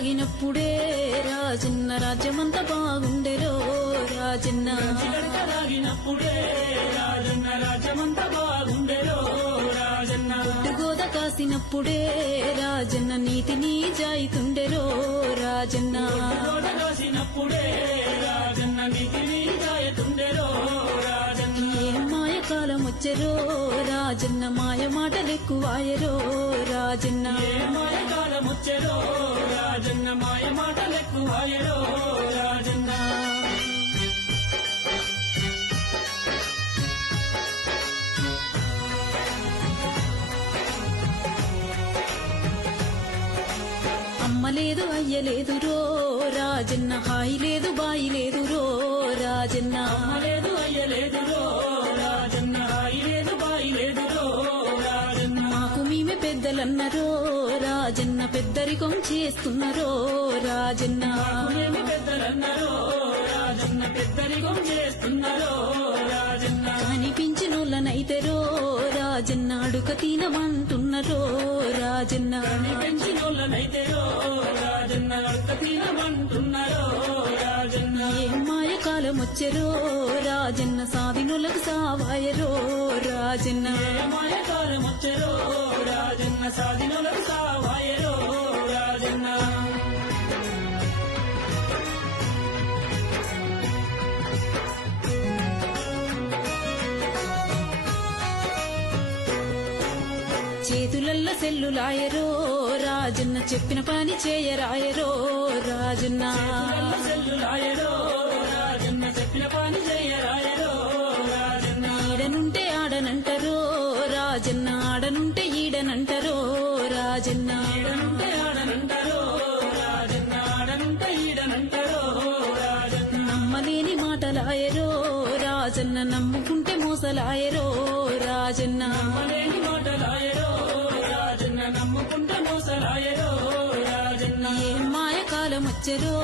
దాగినప్పుడే రాజన్న రాజ్యమంతా బాగుండెరో రాజన్న దాగినప్పుడే రాజన్న రాజ్యమంతా బాగుండెరో రాజన్న గోద కాసినప్పుడే రాజన్న నీతి నిజాయితుండెరో రాజన్న కాసినప్పుడే రాజన్న నీతి నిజాయితుండెరో రాజన్న మాయ కాలం వచ్చెరో రాజన్న మాయ మాటలెక్కువాయరో రాజన్న మాయ కాలం వచ్చెరో రాజన్న మాయ మాటలెక్కువాయరో రాజన్న అమ్మ లేదు అయ్యలేదు రో రాజన్న హాయి లేదు బాయి లేదు రో రాజన్న లేదు అయ్యలేదు రో రాజన్న హాయి లేదు బాయి లేదు రో రాజన్న మాకు మేమే పెద్దలన్నరో రాజన్న పెద్దరికం చేస్తున్నరో రాజన్న ఏమి పెద్దలన్నారో రాజన్న పెద్దరికం చేస్తున్నారో రాజన్న కనిపించినోళ్ళనైతేరో రాజన్న అడుక తినమంటున్నరో రాజన్న పెంచినోళ్ళనైతేరో రాజన్న అక్క తినమంటున్నారో రాజన్న ఏం మాయ కాలం వచ్చెరో రాజన్న సాధినులకు సావాయరో రాజన్న మాయ కాలం వచ్చెరో రాజన్న సాధినులకు సావాయరో రాజన్న చేతులల్ల సెల్లులాయరో రాజన్న చెప్పిన పని చేయరాయరో రాజన్న సెల్లులాయరో రాజన్న చెప్పిన పని చేయరాయరో రాజన్న ఈడనుంటే ఆడనంటరో రాజన్న ఆడనుంటే ఈడనంటరో రాజన్న ఈడనుంటే ఆడనంటారో రాజన్న ఆడనుంటే ఈడనంటారో రాజన్న నమ్మలేని మాటలాయరో రాజన్న నమ్ముకుంటే మోసలాయరో రాజన్న నమ్మలేని మాటలాయరో రాజన్న నమ్ముకుంటే మోసలాయరో రాజన్న ఏం మాయ కాలం వచ్చెరో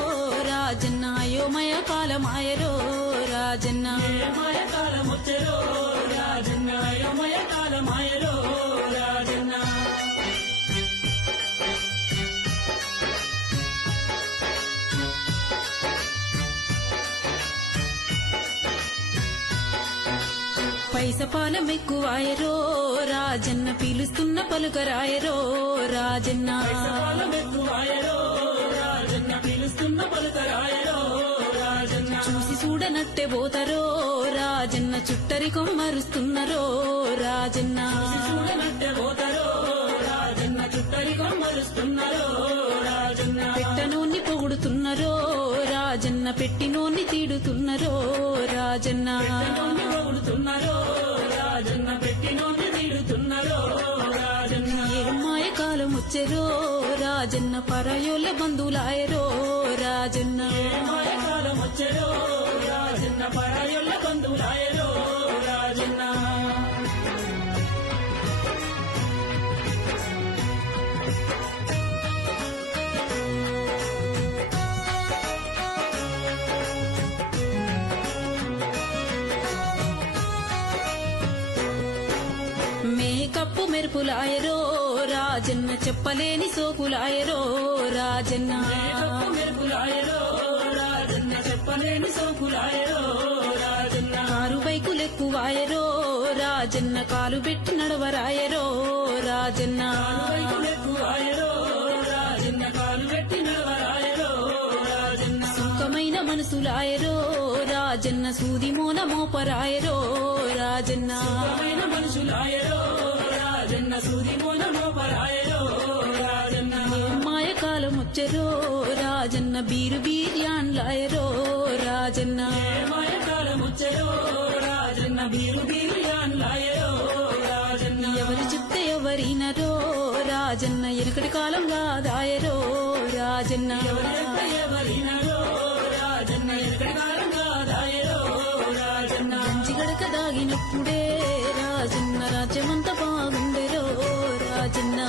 రాజన్న అయోమయ కాలమాయరో రాజన్న మాయ కాలం వచ్చెరో రాజన్న అయోమయ కాలమాయరో రాజన్న పైసపాలం ఎక్కువాయరో రాజన్న పిలుస్తున్న పలుకరాయరో రాజన్న కాలం ఎక్కువాయరో రాజన్న పిలుస్తున్న పలుకరాయరో రాజన్న చూసి చూడనట్టే పోతారో రాజన్న చుట్టరికం మరుస్తున్నరో రాజన్న చూడనట్టే పోతారో రాజన్న చుట్టరికం మరుస్తున్నారో రాజన్న పెట్టనోన్ని పొగుడుతున్నరో రాజన్న పెట్టినోన్ని తీడుతున్నరో రాజన్న పొగుడుతున్నారో రాజన్న పెట్టినోని తీడుతున్నారో రాజన్న ఏం మాయ కాలం వచ్చెరో రాజన్న పరాయోళ్ళ బంధువులాయరో రాజన్న మాయ కాలం వచ్చెరో రాజన్న పరాయుళ్ళ బంధువులాయరో రాజన్న మేకప్పు మెరుపులాయరో రాజన్న చెప్పలేని సోకులాయరో రాజన్న తప్పు మెరుపులాయరో రాజన్న చెప్పలేని సోకులాయరో రాజన్న కారు బైకులెక్కువాయరో రాజన్న కాలు పెట్టి నడవరాయరో రాజన్న వైకులెక్కువాయరో రాజన్న కాలు పెట్టి నడవరాయరో రాజన్న సుఖమైన మనసులాయరో రాజన్న సూది మోన మోపరాయరో రాజన్న సుఖమైన మనుషులాయరో రాజన్న సూది మోపరాయరో రాజన్న మాయ కాలం వచ్చెరో రాజన్న బీరు బీర్యాన్లాయరో రాజన్న మాయ కాలం వచ్చెరో రాజన్న బీరుయాన్లాయరో రాజన్న ఎవరు చెప్తే ఎవరినరో రాజన్న ఎనకటి కాలం కాదాయరో రాజన్న ఎవరినరో రాజన్న ఎక్కడి కాలం కాదాయరో రాజన్న గడక దాగినప్పుడే రాజన్న రాజ్యమంతా బాగుండెరో రాజన్న